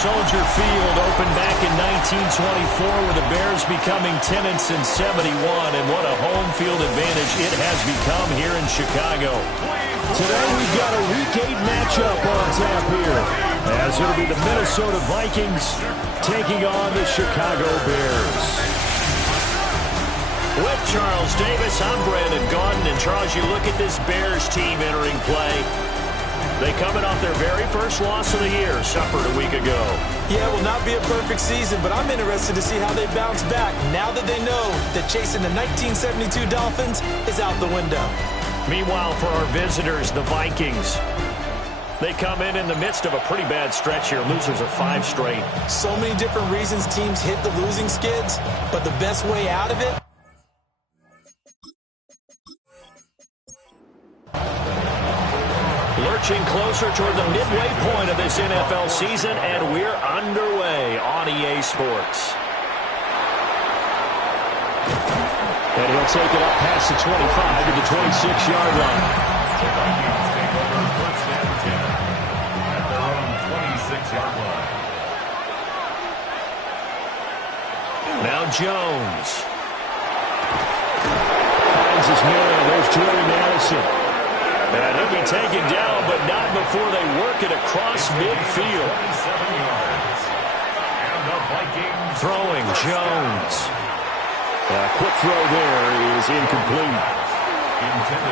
Soldier Field opened back in 1924 with the Bears becoming tenants in 71, and what a home field advantage it has become here in Chicago. Today we've got a Week 8 matchup on tap here, as it'll be the Minnesota Vikings taking on the Chicago Bears. With Charles Davis, I'm Brandon Gaudin, and Charles, you look at this Bears team entering play. They coming off their very first loss of the year, suffered a week ago. Yeah, it will not be a perfect season, but I'm interested to see how they bounce back now that they know that chasing the 1972 Dolphins is out the window. Meanwhile, for our visitors, the Vikings, they come in the midst of a pretty bad stretch here. Losers of 5 straight. So many different reasons teams hit the losing skids, but the best way out of it? Lurching closer toward the midway point of this NFL season, and we're underway on EA Sports. And he'll take it up past the 25 to the 26-yard line. The Vikings take over first and 10 at their own 26-yard line. Now Jones. Finds his man. There's Jordy Madison. And he'll be taken down, but not before they work it across midfield. 27 yards. And the Vikings throwing Jones. Quick throw there is incomplete.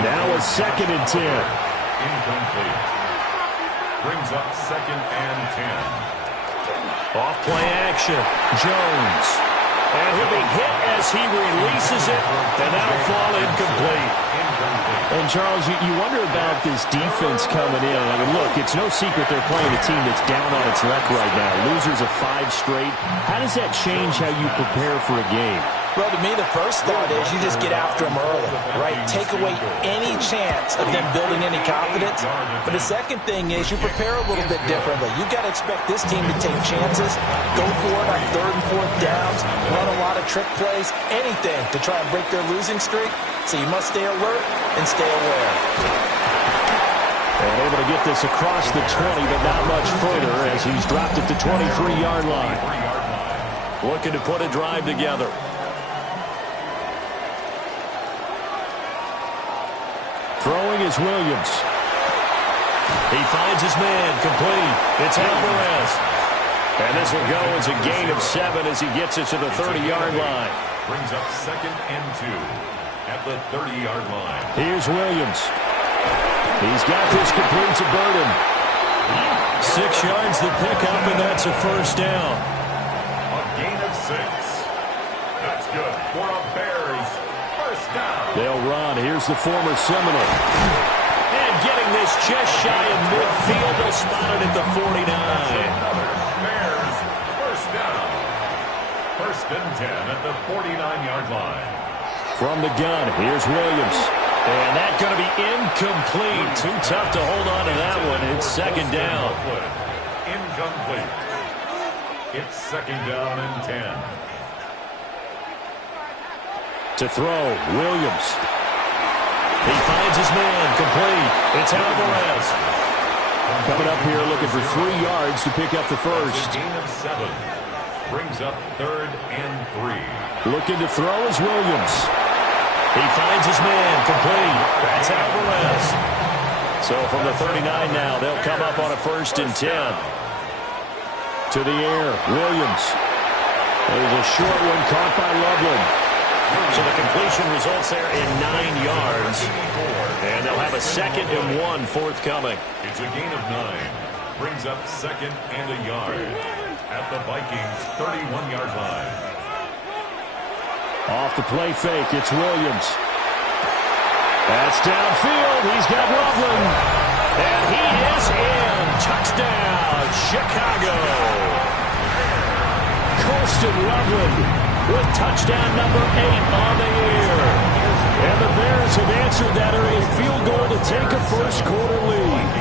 Now a 2nd and 10. Incomplete. Brings up 2nd and 10. Off play action. Jones. And he'll be hit as he releases it, and that'll fall incomplete. And, Charles, you wonder about this defense coming in. I mean, look, it's no secret they're playing a team that's down on its luck right now. Losers of 5 straight. How does that change how you prepare for a game? Well, to me, the first thought is you just get after them early, right? Take away any chance of them building any confidence. But the second thing is you prepare a little bit differently. You've got to expect this team to take chances, go for it on 3rd and 4th downs, run a lot of trick plays, anything to try and break their losing streak. So you must stay alert and stay aware. And able to get this across the 20, but not much further as he's dropped at the 23-yard line. Looking to put a drive together. Throwing is Williams. He finds his man, complete. It's Alvarez. And this will go as a gain of 7 as he gets it to the 30-yard line. Brings up 2nd and 2 at the 30-yard line. Here's Williams. He's got this complete to Burden. 6 yards to pick up, and that's a first down. A gain of 6. That's good for a Bears first down. They'll run. Here's the former Seminole. And getting this just shy of midfield. They'll spot it at the 49. Bears first down. 1st and 10 at the 49-yard line. From the gun, here's Williams. And that's going to be incomplete. Too tough to hold on to that one. It's 2nd down. Incomplete. It's 2nd down and 10. To throw, Williams. He finds his man, complete. It's Alvarez. Coming up here looking for 3 yards to pick up the first. Gain of 7. Brings up 3rd and 3. Looking to throw is Williams. He finds his man, complete. That's Alvarez. So from the 39 now, they'll come up on a 1st and 10. To the air, Williams. There's a short one caught by Loveland. So the completion results there in 9 yards. And they'll have a 2nd and 1 forthcoming. It's a gain of 9. Brings up 2nd and a yard at the Vikings' 31-yard line. Off the play fake, it's Williams. That's downfield. He's got Loveland. And he is in. Touchdown, Chicago. Colston Loveland with touchdown number 8 on the year. And the Bears have answered that early field goal to take a first-quarter lead.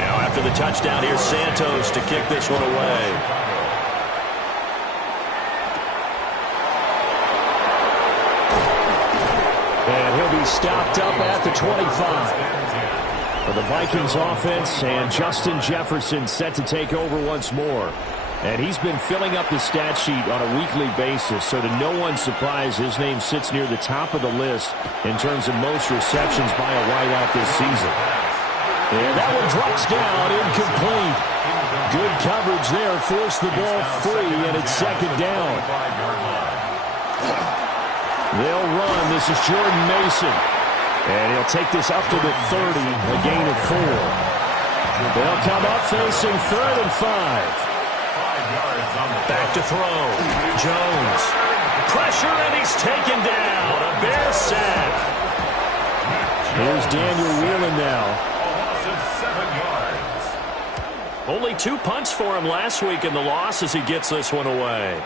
Now after the touchdown, here's Santos to kick this one away. And he'll be stopped up at the 25. For the Vikings offense, and Justin Jefferson set to take over once more. And he's been filling up the stat sheet on a weekly basis, so to no one's surprise, his name sits near the top of the list in terms of most receptions by a wideout this season. And that one drops down, incomplete. Good coverage there, forced the ball free, and it's second down. They'll run. This is Jordan Mason. And he'll take this up to the 30, a gain of 4. They'll come up facing 3rd and 5. Back to throw. Jones. Pressure, and he's taken down. A Bears sack. Here's Daniel Whelan now. Only 2 punts for him last week in the loss as he gets this one away.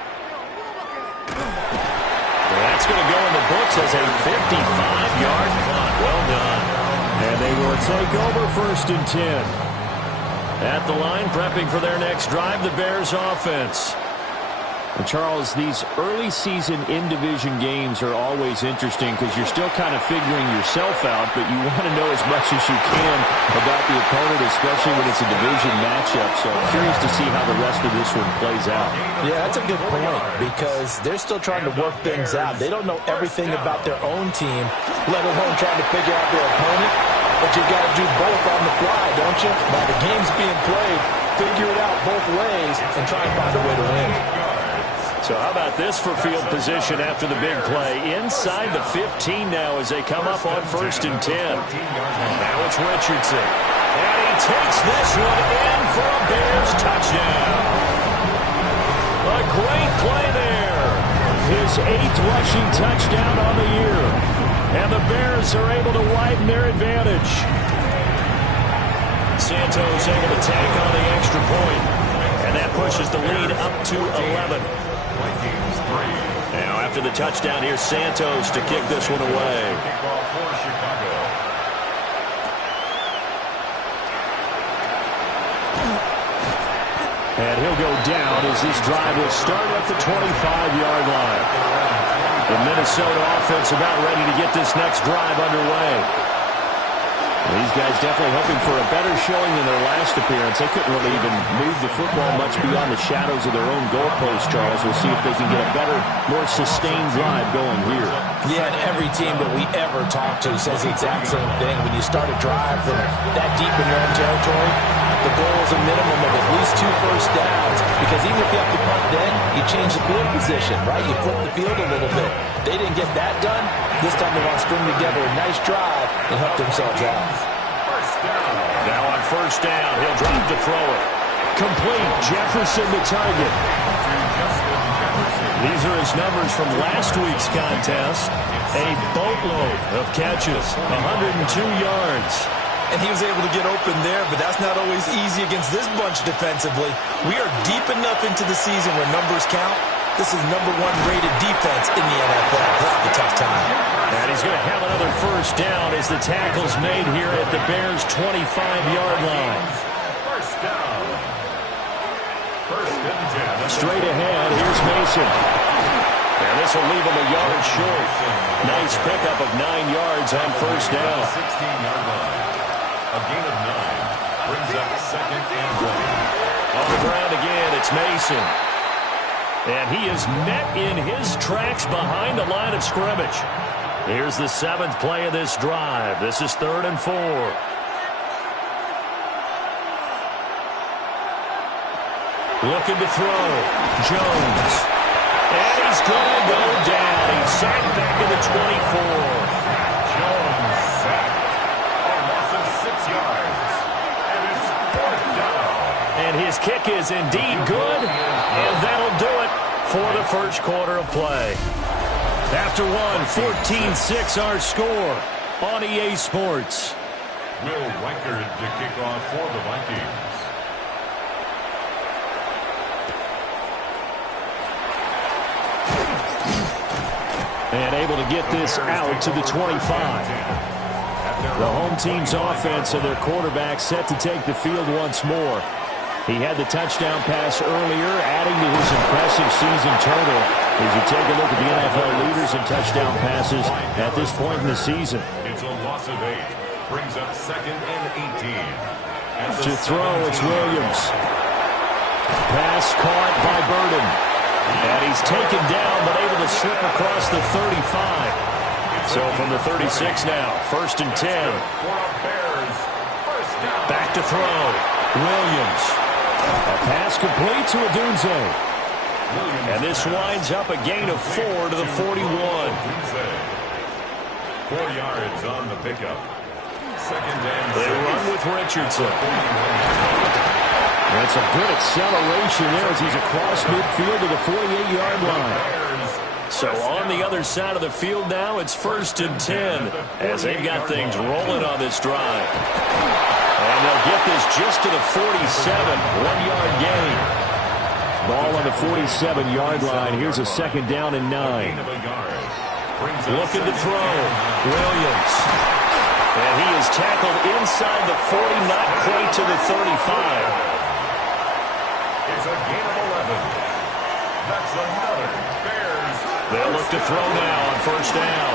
That's going to go in the books as a 55-yard punt. Well done. And they will take over 1st and 10. At the line, prepping for their next drive, the Bears offense. And Charles, these early season in-division games are always interesting because you're still kind of figuring yourself out, but you want to know as much as you can about the opponent, especially when it's a division matchup. So I'm curious to see how the rest of this one plays out. Yeah, that's a good point because they're still trying to work things out. They don't know everything about their own team, let alone trying to figure out their opponent. But you got to do both on the fly, don't you? While the game's being played, figure it out both ways and try and find a way to win. So how about this for field position after the big play? Inside the 15 now as they come up on 1st and 10. Now it's Richardson. And he takes this one in for a Bears touchdown. A great play there. His 8th rushing touchdown on the year. And the Bears are able to widen their advantage. Santos able to tank on the extra point. And that pushes the lead up to 11. Now after the touchdown, here's Santos to kick this one away. And he'll go down as this drive will start at the 25-yard line. The Minnesota offense about ready to get this next drive underway. These guys definitely hoping for a better showing than their last appearance. They couldn't really even move the football much beyond the shadows of their own goalpost, Charles. We'll see if they can get a better, more sustained drive going here. Yeah, and every team that we ever talk to says the exact same thing. When you start a drive from that deep in your own territory, the goal is a minimum of at least 2 first downs, because even if you have to punt then, you change the field position, right? You flip the field a little bit. They didn't get that done. This time they want to string together a nice drive and help themselves out. Now on 1st down, he'll drop to throw it. Complete. Jefferson the target. These are his numbers from last week's contest. A boatload of catches, 102 yards. And he was able to get open there, but that's not always easy against this bunch defensively. We are deep enough into the season where numbers count. This is #1 rated defense in the NFL. That's a tough time. And he's going to have another 1st down as the tackle's made here at the Bears' 25-yard line. 1st down. 1st and 10. Straight ahead, here's Mason. And this will leave him a yard short. Nice pickup of 9 yards on 1st down. 16-yard line. A gain of 9 brings up 2nd and 1. On the ground again, it's Mason. And he is met in his tracks behind the line of scrimmage. Here's the 7th play of this drive. This is 3rd and 4. Looking to throw. Jones. And he's going to go down. He's sacked back at the 24. Jones sacked. A loss of 6 yards. And it's 4th down. And his kick is indeed good. And that'll do it for the 1st quarter of play. After one, 14-6 our score on EA Sports. Will Reichard to kick off for the Vikings. And able to get this out to the 25. The home team's offense and their quarterback set to take the field once more. He had the touchdown pass earlier, adding to his impressive season total as you take a look at the NFL leaders in touchdown passes at this point in the season. It's a loss of 8. Brings up second and 18. To throw, it's Williams. Pass caught by Burden. And he's taken down, but able to slip across the 35. So from the 36 now, 1st and 10. Back to throw. Williams. A pass complete to Odunze. And this winds up a gain of 4 to the 41. 4 yards on the pickup. Second and They run with Richardson. That's a good acceleration there as he's across midfield to the 48-yard line. So on the other side of the field now, it's 1st and 10 as they've got things rolling on this drive. And they'll get this just to the 47, 1-yard gain. Ball on the 47-yard line. Here's a 2nd down and 9. Looking to throw. Williams. And he is tackled inside the 40, not quite to the 35. It's a gain of 11. That's another Bears. They'll look to throw now on 1st down.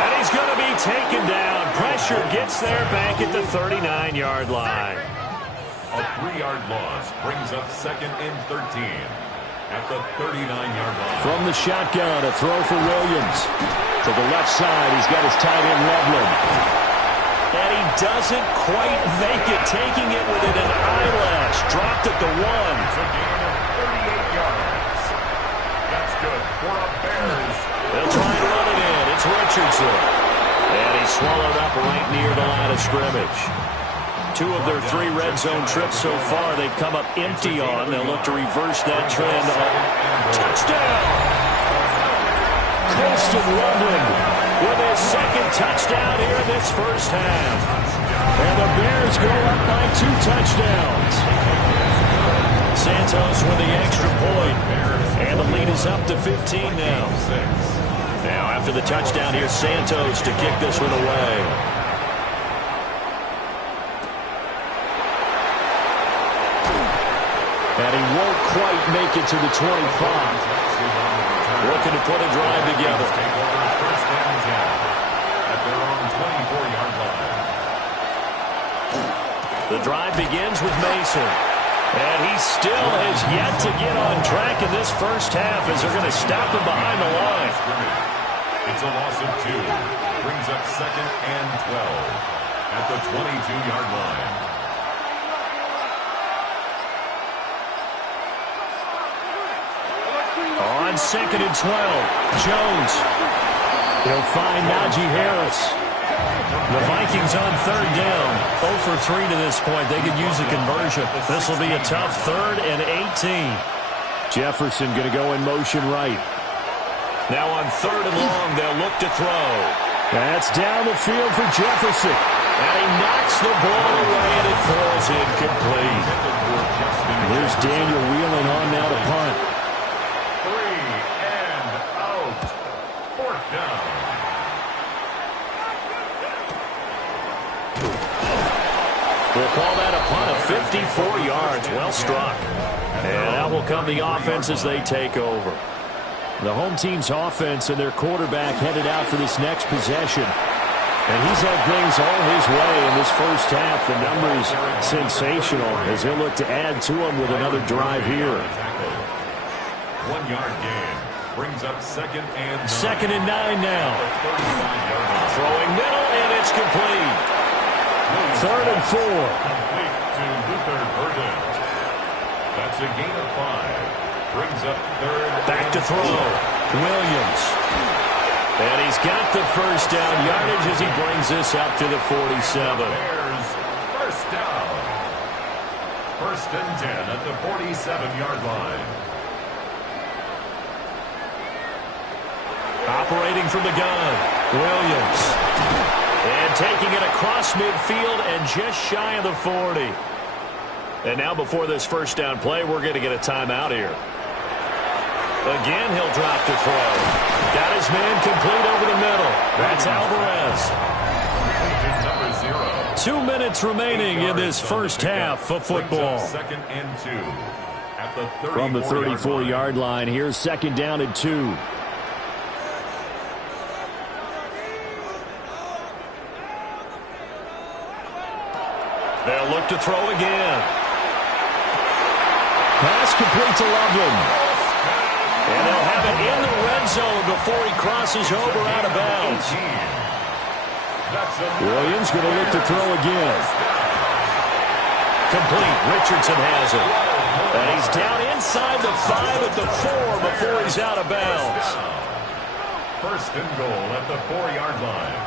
And he's going to be taken down. Pressure gets there back at the 39-yard line. A 3-yard loss brings up 2nd and 13 at the 39-yard line. From the shotgun, a throw for Williams. To the left side, he's got his tight end Loveland. And he doesn't quite make it, taking it within an eyelash. Dropped at the 1. It's a gain of 38 yards. That's good for a Bears. They'll try and run it in. It's Richardson. And he's swallowed up right near the line of scrimmage. 2 of their 3 red zone trips so far, they've come up empty on. They'll look to reverse that trend. Touchdown! Colston Loveland with his 2nd touchdown here in this 1st half. And the Bears go up by 2 touchdowns. Santos with the extra point. And the lead is up to 15 now. Now after the touchdown, here's Santos to kick this one away. And he won't quite make it to the 25. Looking to put a drive together. First and 10 at their own 24-yard line. The drive begins with Mason. And he still has yet to get on track in this 1st half as they're going to stop him behind the line. It's a loss of 2. Brings up 2nd and 12 at the 22-yard line. On 2nd and 12, Jones. He'll find Najee Harris. The Vikings on 3rd down. 0 for 3 to this point. They could use a conversion. This will be a tough 3rd and 18. Jefferson going to go in motion right. Now on 3rd and long, they'll look to throw. That's down the field for Jefferson. And he knocks the ball away, and it falls incomplete. There's Daniel Whelan on now to punt. 3 and out. 4th down. We'll call that a punt of 54 yards. Well struck. And out will come the offense as they take over. The home team's offense and their quarterback headed out for this next possession. And he's had things all his way in this 1st half. The numbers sensational as he'll look to add to them with another drive here. 1-yard gain. Brings up 2nd and 9. 2nd and 9 now. Throwing middle, and it's complete. 3rd and 4. Complete to Luther Burden. That's a gain of 5. Brings up 3rd. Back to throw. Williams. And he's got the 1st down yardage as he brings this up to the 47. Bears 1st down. 1st and 10 at the 47-yard line. Operating from the gun. Williams. And taking it across midfield and just shy of the 40. And now before this 1st down play, we're going to get a timeout here. Again, he'll drop to throw. Got his man complete over the middle. That's Alvarez. 2 minutes remaining in this 1st half of football. 2nd and 2 at the 34-yard From the 34-yard line, here's 2nd down and 2. look to throw again. Pass complete to Loveland. And they'll have it in the red zone before he crosses over out of bounds. Williams going to look to throw again. Complete. Richardson has it. And he's down inside the 5 at the 4 before he's out of bounds. First and goal at the 4-yard line.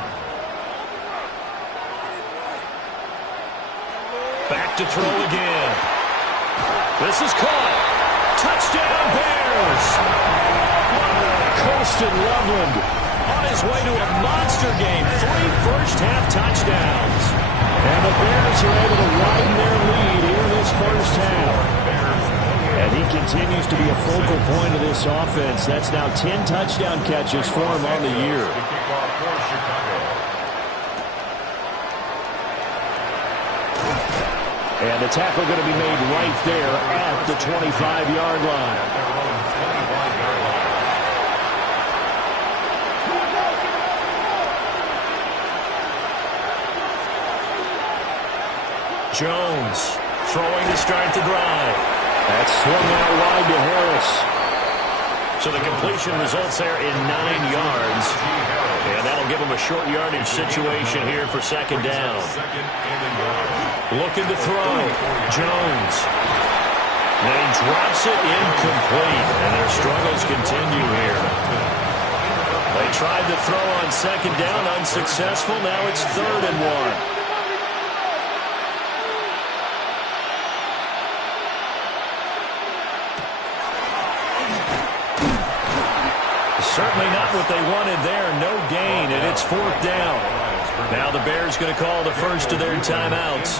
Back to throw again. This is caught. Touchdown Bears. Colston Loveland on his way to a monster game. 3 first-half touchdowns. And the Bears are able to widen their lead here in this first half. And he continues to be a focal point of this offense. That's now 10 touchdown catches for him on the year. And the tackle going to be made right there at the 25-yard line. Jones throwing to start the drive. That's swung out wide to Harris. So the completion results there in 9 yards. And that'll give him a short yardage situation here for second down. Looking to throw. Jones. And he drops it incomplete. And their struggles continue here. They tried to throw on second down, unsuccessful. Now it's 3rd and 1. Certainly not what they wanted there. No gain, and it's 4th down. Now the Bears going to call the first of their timeouts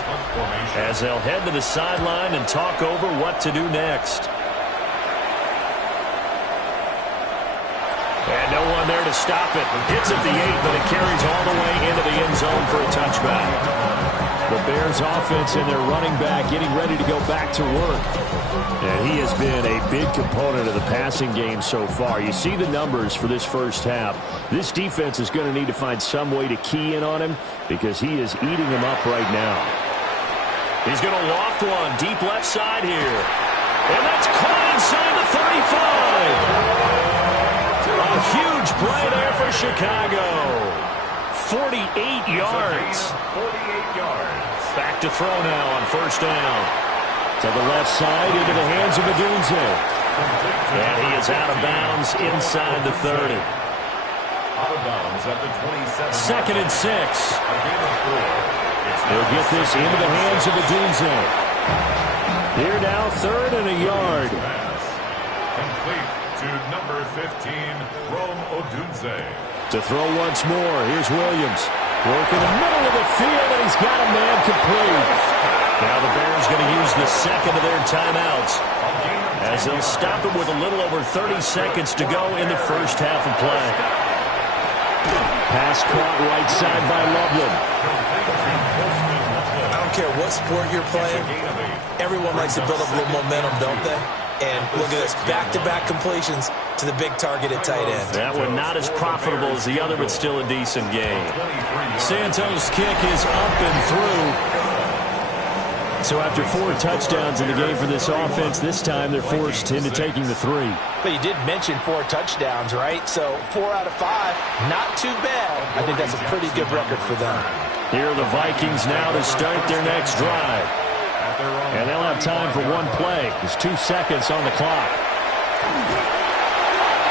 as they'll head to the sideline and talk over what to do next. And no one there to stop it. Hits at the 8, but it carries all the way into the end zone for a touchback. The Bears offense and their running back getting ready to go back to work. And he has been a big component of the passing game so far. You see the numbers for this first half. This defense is going to need to find some way to key in on him because he is eating them up right now. He's going to loft one deep left side here. And that's caught inside the 35. A huge play there for Chicago. 48 yards. 48 yards. Back to throw now on first down. To the left side into the hands of Odunze. And he is out of bounds inside the 30. Out of bounds at the 27. 2nd and 6. He'll get this into the hands of Odunze. Here now, 3rd and a yard. Complete to number 15, Rome Odunze. To throw once more, here's Williams. Work in the middle of the field, and he's got a man complete. Now the Bears going to use the second of their timeouts as they'll stop it with a little over 30 seconds to go in the first half of play. Pass caught right side by Loveland. I don't care what sport you're playing. Everyone likes to build up a little momentum, don't they? And look at this, back-to-back completions to the big target at tight end. That one not as profitable as the other, but still a decent game. Santos' kick is up and through. So after 4 touchdowns in the game for this offense, this time they're forced into taking the 3. But you did mention 4 touchdowns, right? So 4 out of 5, not too bad. I think that's a pretty good record for them. Here are the Vikings now to start their next drive. And they'll have time for one play. There's 2 seconds on the clock.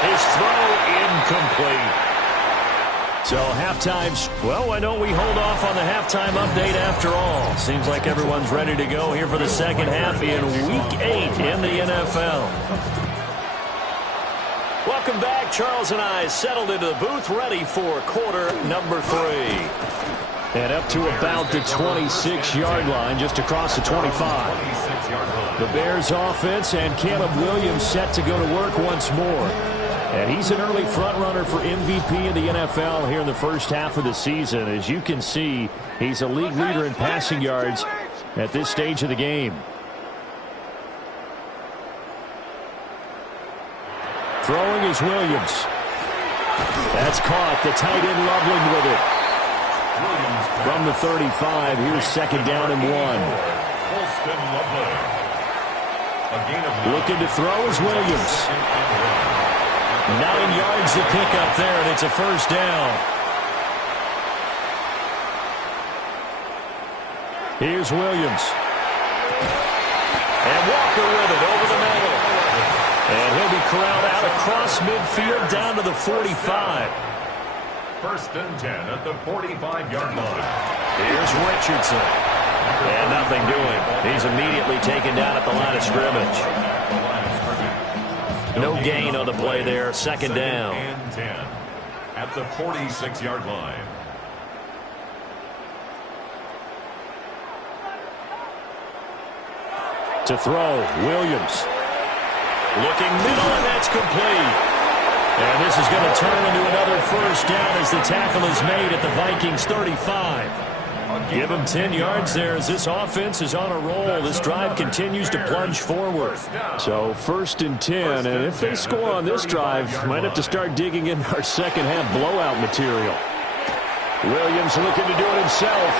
His throw incomplete. So halftime, well, why don't we hold off on the halftime update after all? Seems like everyone's ready to go here for the second half in Week 8 in the NFL. Welcome back. Charles and I settled into the booth, ready for quarter number 3. And up to about the 26-yard line, just across the 25. The Bears offense and Caleb Williams set to go to work once more. And he's an early front runner for MVP in the NFL here in the first half of the season. As you can see, he's a league leader in passing yards at this stage of the game. Throwing is Williams. That's caught. The tight end Loveland with it. From the 35, here's second down and 1. Looking to throw is Williams. 9 yards to pick up there, and it's a first down. Here's Williams. And Walker with it over the middle. And he'll be corralled out across midfield down to the 45. First and 10 at the 45-yard line. Here's Richardson. And nothing doing. He's immediately taken down at the line of scrimmage. No gain on the play there. Second down. And 10 at the 46-yard line. To throw, Williams. Looking middle, and that's complete. And this is going to turn into another first down as the tackle is made at the Vikings 35. Give them 10 yards there as this offense is on a roll. This drive continues to plunge forward. So first and 10, and if they score on this drive, might have to start digging in our second half blowout material. Williams looking to do it himself.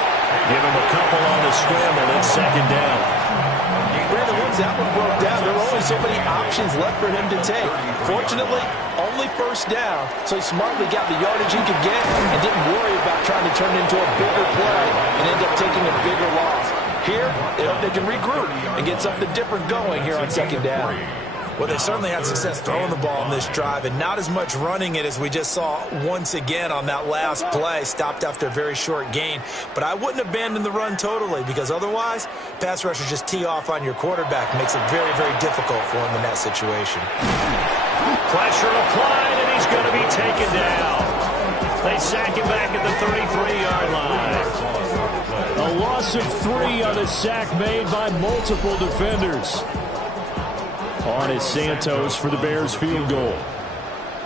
Give him a couple on the scramble. It's second down. Brandon, once that one broke down, there were only so many options left for him to take. Fortunately, only first down, so he smartly got the yardage he could get and didn't worry about trying to turn it into a bigger play and end up taking a bigger loss. Here, they hope they can regroup and get something different going here on second down. Well, they certainly had success throwing the ball in this drive and not as much running it as we just saw once again on that last play. Stopped after a very short gain. But I wouldn't abandon the run totally because otherwise, pass rushers just tee off on your quarterback. Makes it very, very difficult for him in that situation. Pressure applied, and he's going to be taken down. They sack him back at the 33-yard line. A loss of 3 on the sack made by multiple defenders. On is Santos for the Bears field goal.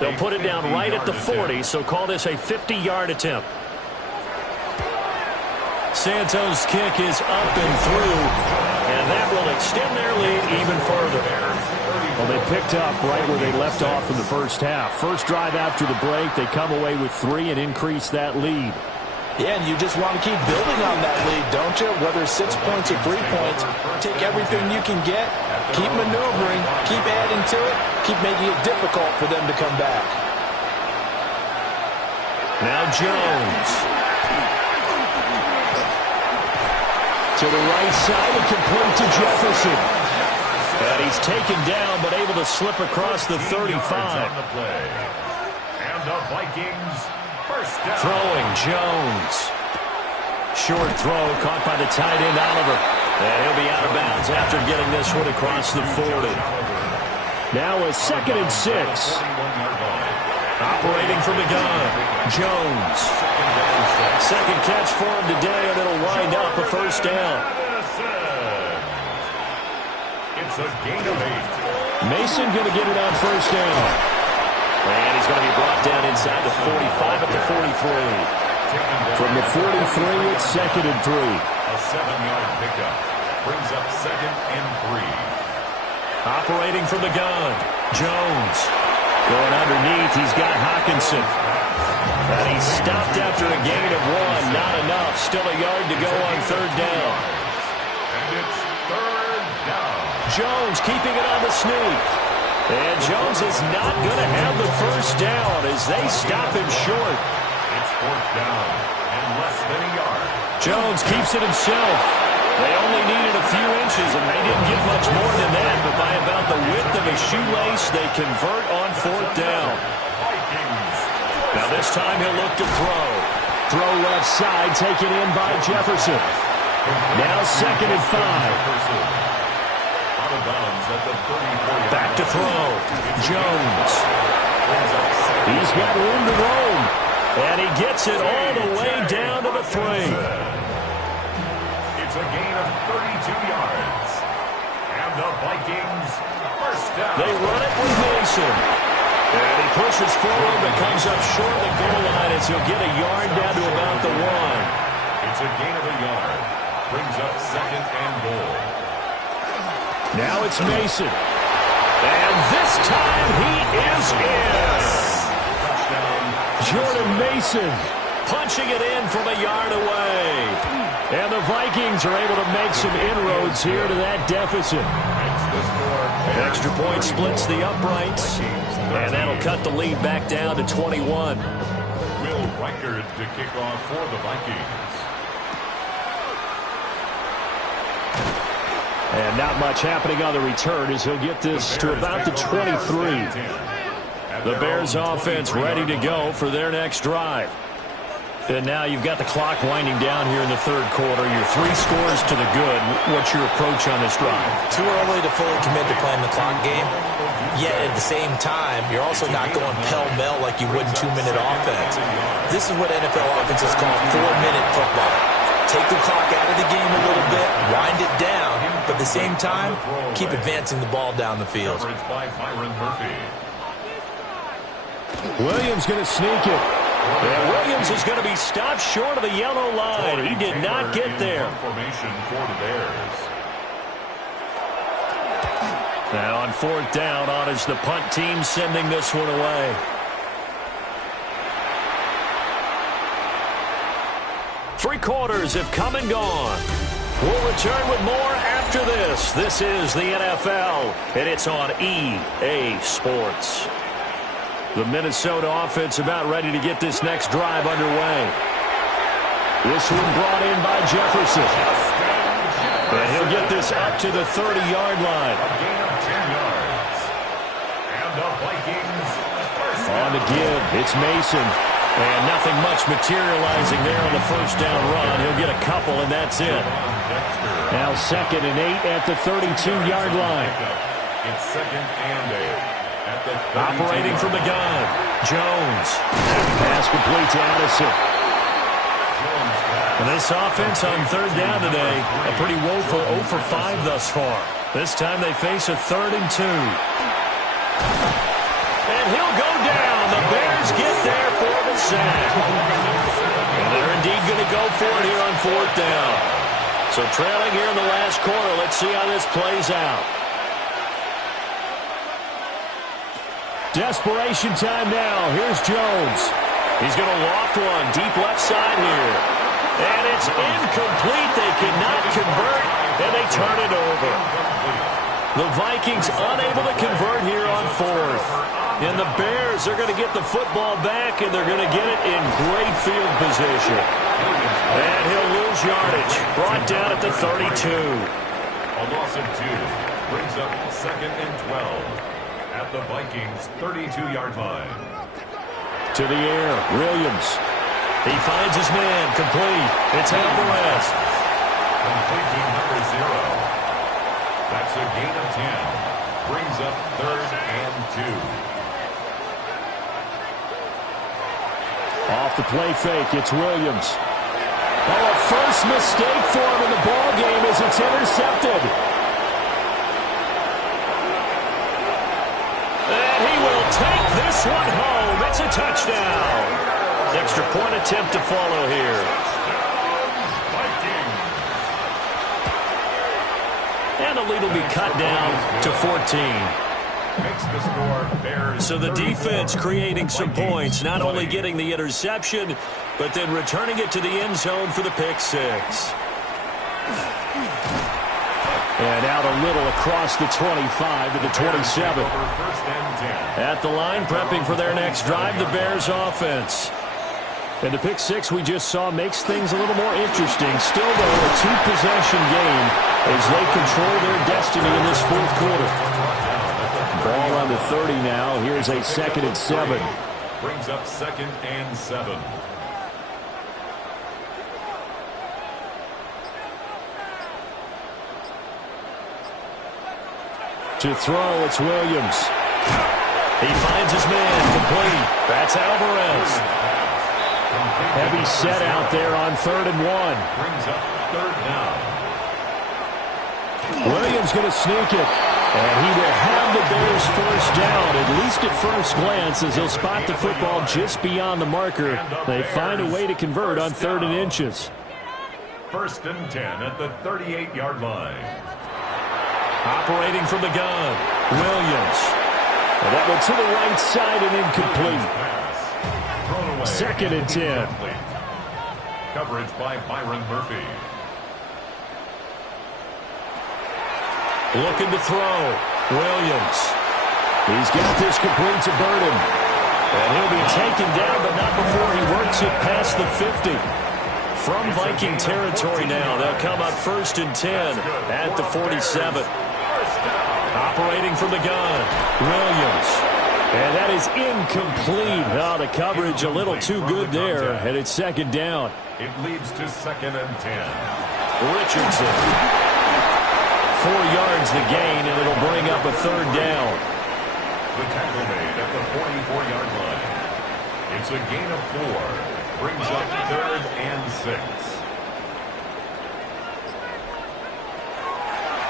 They'll put it down right at the 40, so call this a 50-yard attempt. Santos' kick is up and through, and that will extend their lead even further. Well, they picked up right where they left off in the first half. First drive after the break, they come away with 3 and increase that lead. Yeah, and you just want to keep building on that lead, don't you? Whether it's 6 points or 3 points, take everything you can get, keep maneuvering, keep adding to it, keep making it difficult for them to come back. Now Jones. To the right side and complete to Jefferson. And he's taken down but able to slip across the 35. And the Vikings first down. Throwing Jones. Short throw caught by the tight end Oliver. And he'll be out of bounds after getting this one across the 40. Now a second and 6. Operating from the gun. Jones. Second catch for him today, and it'll wind up a first down. It's a gain of 8. Mason going to get it on first down. And he's going to be brought down inside the 45 at the 43. From the 43, it's second and 3. A 7-yard pickup brings up second and 3. Operating from the gun. Jones. Going underneath, he's got Hawkinson. And he's stopped after a gain of 1. Not enough. Still a yard to go on third down. And it's third down. Jones keeping it on the sneak. And Jones is not going to have the first down as they stop him short. It's fourth down and less than a yard. Jones keeps it himself. They only needed a few inches, and they didn't get much more than that, but by about the width of a shoelace, they convert on fourth down. Now this time he'll look to throw. Throw left side, taken in by Jefferson. Now second and 5. Back to throw. Jones. He's got room to roam. And he gets it all the way down to the 3. It's a gain of 32 yards. And the Vikings first down. They run it with Mason. And he pushes forward but comes up short of the goal line as he'll get a yard down to about the 1. It's a gain of a yard. Brings up second and goal. Now it's Mason. And this time he is in. Touchdown. Jordan Mason punching it in from a yard away. And the Vikings are able to make some inroads here to that deficit. Extra point splits the uprights, and that'll cut the lead back down to 21. Will Reichard to kick off for the Vikings. And not much happening on the return as he'll get this to about the 23. The Bears offense ready to go for their next drive. And now you've got the clock winding down here in the third quarter. You're 3 scores to the good. What's your approach on this drive? Too early to fully commit to playing the clock game. Yet at the same time, you're also not going pell-mell like you would in 2-minute offense. This is what NFL offenses call 4-minute football. Take the clock out of the game a little bit, wind it down, but at the same time, keep advancing the ball down the field. Williams going to sneak it. And Williams is going to be stopped short of the yellow line. He did not get there. Now on 4th down, on is the punt team sending this one away. Three quarters have come and gone. We'll return with more after this. This is the NFL, and it's on EA Sports. The Minnesota offense about ready to get this next drive underway. This one brought in by Jefferson. And he'll get this up to the 30-yard line. On the give, it's Mason. And nothing much materializing there on the first down run. He'll get a couple, and that's it. Now 2nd and 8 at the 32-yard line. It's 2nd and 8. Operating from the gun, Jones. Pass complete to Addison. And this offense on 3rd down today, a pretty woeful 0 for 5 thus far. This time they face a 3rd and 2. And he'll go down. The Bears get there for the sack. And they're indeed going to go for it here on 4th down. So trailing here in the last quarter, let's see how this plays out. Desperation time now. Here's Jones. He's going to loft one deep left side here. And it's incomplete. They cannot convert, and they turn it over. The Vikings unable to convert here on 4th. And the Bears are going to get the football back, and they're going to get it in great field position. And he'll lose yardage. Brought down at the 32. A loss of 2 brings up 2nd and 12. At the Vikings' 32-yard line. To the air, Williams. He finds his man, complete. It's Alvarez. Complete to number 0. That's a gain of 10. Brings up 3rd and 2. Off the play fake, it's Williams. Oh, a first mistake for him in the ball game as it's intercepted. Take this one home. It's a touchdown. Extra point attempt to follow here. And the lead will be cut down to 14. Makes the score Bears. So the defense creating some points, not only getting the interception, but then returning it to the end zone for the pick 6. And out a little across the 25 to the 27. At the line, prepping for their next drive, the Bears offense. And the pick 6 we just saw makes things a little more interesting. Still, though, a 2-possession game as they control their destiny in this 4th quarter. Ball on the 30 now. Here's a 2nd and 7. Brings up 2nd and 7. To throw, it's Williams. He finds his man, complete. That's Alvarez. Heavy set out there on 3rd and 1. Brings up 3rd down. Williams going to sneak it. And he will have the Bears first down, at least at first glance, as he'll spot the football just beyond the marker. They find a way to convert on 3rd and inches. 1st and 10 at the 38-yard line. Operating from the gun, Williams. And that one to the right side and incomplete. 2nd and 10. Coverage by Byron Murphy. Looking to throw. Williams. He's got this complete to Burden. And he'll be taken down, but not before he works it past the 50. From Viking territory now, they'll come up 1st and 10 at the 47. Operating from the gun, Williams. And that is incomplete. Oh, the coverage a little too good there, and it's 2nd down. It leads to 2nd and 10. Richardson. 4 yards the gain, and it'll bring up a 3rd down. The tackle made at the 44-yard line. It's a gain of 4. Brings up 3rd and 6.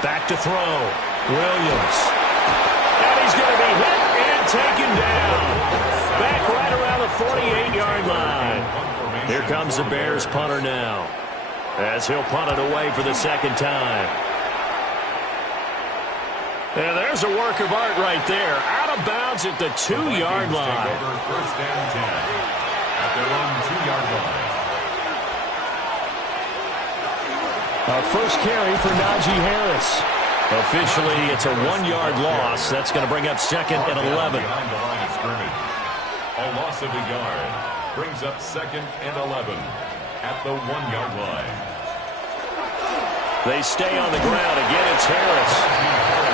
Back to throw. Williams. And he's going to be hit and taken down. Back right around the 48-yard line. Here comes the Bears punter now, as he'll punt it away for the 2nd time. And there's a work of art right there. Out of bounds at the 2-yard line. Take over 1st and 10 at their own 2-yard line. Our first carry for Najee Harris. Officially, it's a 1-yard loss. That's going to bring up 2nd and 11. Behind the line of scrimmage. A loss of a yard brings up 2nd and 11 at the 1-yard line. They stay on the ground. Again, it's Harris.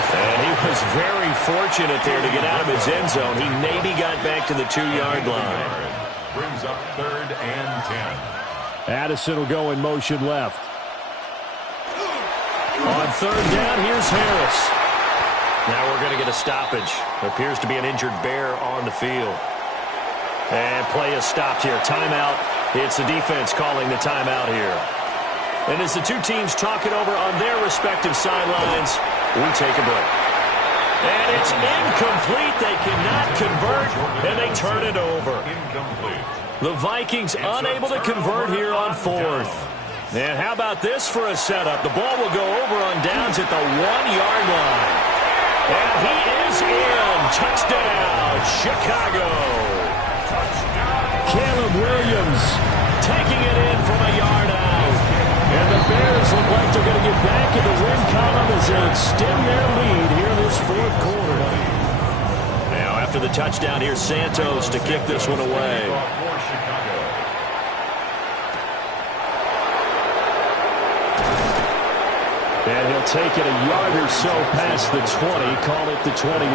And he was very fortunate there to get out of his end zone. He maybe got back to the 2-yard line. Brings up 3rd and 10. Addison will go in motion left. On 3rd down, here's Harris. Now we're going to get a stoppage. Appears to be an injured Bear on the field. And play is stopped here. Timeout. It's the defense calling the timeout here. And as the two teams talk it over on their respective sidelines, we take a break. And it's incomplete. They cannot convert, and they turn it over. Incomplete. The Vikings unable to convert here on 4th. And how about this for a setup? The ball will go over on downs at the 1-yard line. And he is in. Touchdown, Chicago. Caleb Williams taking it in from a yard out. And the Bears look like they're going to get back in the win column as they extend their lead here this 4th quarter. Now, after the touchdown, here's Santos to kick this one away. And he'll take it a yard or so past the 20, call it the 21.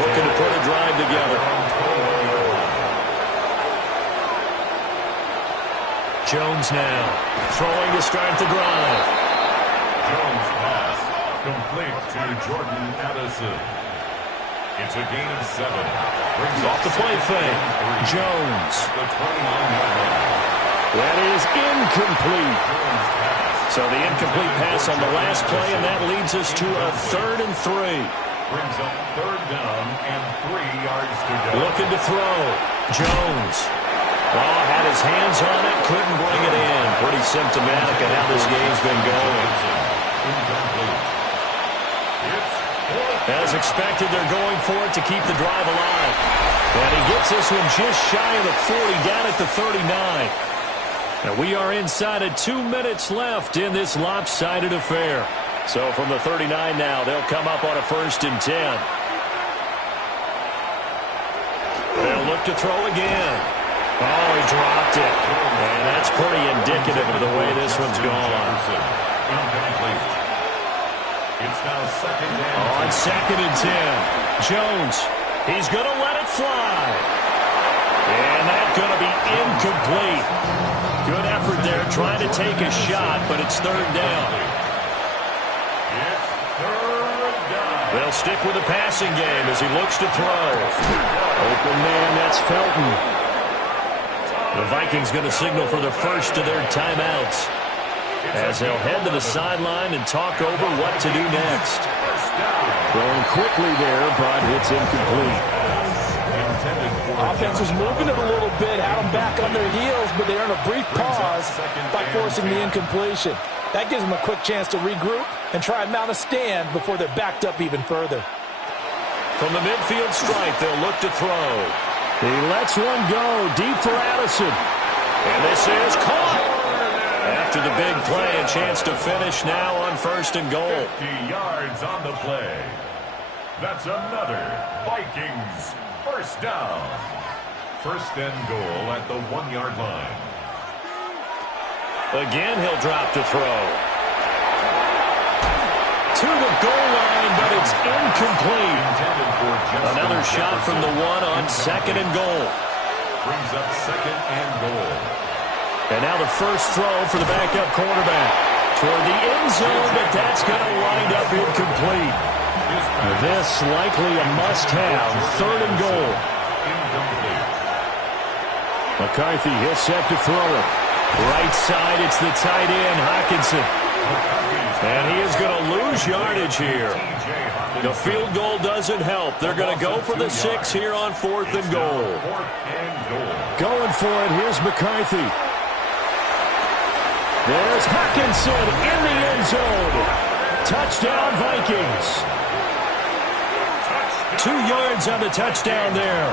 Looking to put a drive together. Jones now, throwing to start the drive. Jones pass, complete to Jordan Addison. It's a gain of 7. Brings off the play fake. Jones. The 29-yard line. That is incomplete. So the incomplete pass on the last play, and that leads us to a 3rd and 3. Brings up 3rd down and 3 yards to go. Looking to throw. Jones. Oh, had his hands on it, couldn't bring it in. Pretty symptomatic of how this game's been going. Incomplete. As expected, they're going for it to keep the drive alive. And he gets this one just shy of the 40, down at the 39. And we are inside of 2 minutes left in this lopsided affair. So from the 39 now, they'll come up on a 1st and 10. They'll look to throw again. Oh, he dropped it. And that's pretty indicative of the way this one's gone. Incomplete. It's now 2nd down. On 2nd and 10. Jones, he's going to let it fly. And that's going to be incomplete. Good effort there trying to take a shot, but it's 3rd down. It's 3rd down. They'll stick with the passing game as he looks to throw. Open man, that's Felton. The Vikings going to signal for the first of their timeouts as they'll head to the sideline and talk over what to do next. Throwing quickly there, but it's incomplete. Offense was moving it a little bit, had them back on their heels, but they earned a brief pause by forcing the incompletion. That gives them a quick chance to regroup and try and mount a stand before they're backed up even further. From the midfield stripe, they'll look to throw. He lets one go deep for Addison. And this is caught. After the big play, a chance to finish now on 1st and goal. 50 yards on the play. That's another Vikings first down. 1st and goal at the 1-yard line. Again, he'll drop to throw. To the goal line, but it's incomplete. Another shot from the 1 on 2nd and goal. Brings up 2nd and goal. And now the first throw for the backup quarterback. Toward the end zone, but that's going to wind up incomplete. This likely a must-have. 3rd and goal. Incomplete. McCarthy, he'll set to throw it. Right side, it's the tight end, Hockenson. And he is going to lose yardage here. The field goal doesn't help. They're going to go for the 6 here on 4th and goal. Going for it, here's McCarthy. There's Hockenson in the end zone. Touchdown, Vikings. 2 yards on the touchdown there.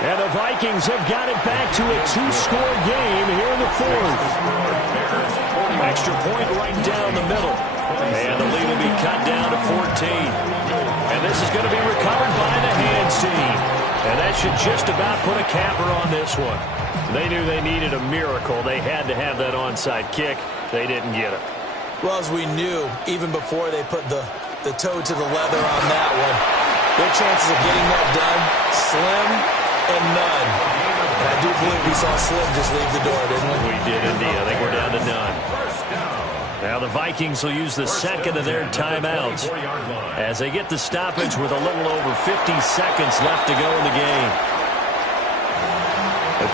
And the Vikings have got it back to a 2-score game here in the 4th. Extra point right down the middle. And the lead will be cut down to 14. And this is going to be recovered by the hands team. And that should just about put a capper on this one. They knew they needed a miracle. They had to have that onside kick. They didn't get it. Well, as we knew, even before they put the toe to the leather on that one, their chances of getting that done, slim and none. And I do believe we saw Slim just leave the door, didn't we? We did indeed. I think we're down to none. Now the Vikings will use the second of their timeouts as they get the stoppage with a little over 50 seconds left to go in the game.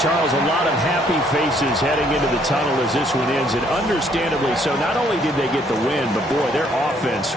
Charles, a lot of happy faces heading into the tunnel as this one ends, and understandably so. Not only did they get the win, but boy, their offense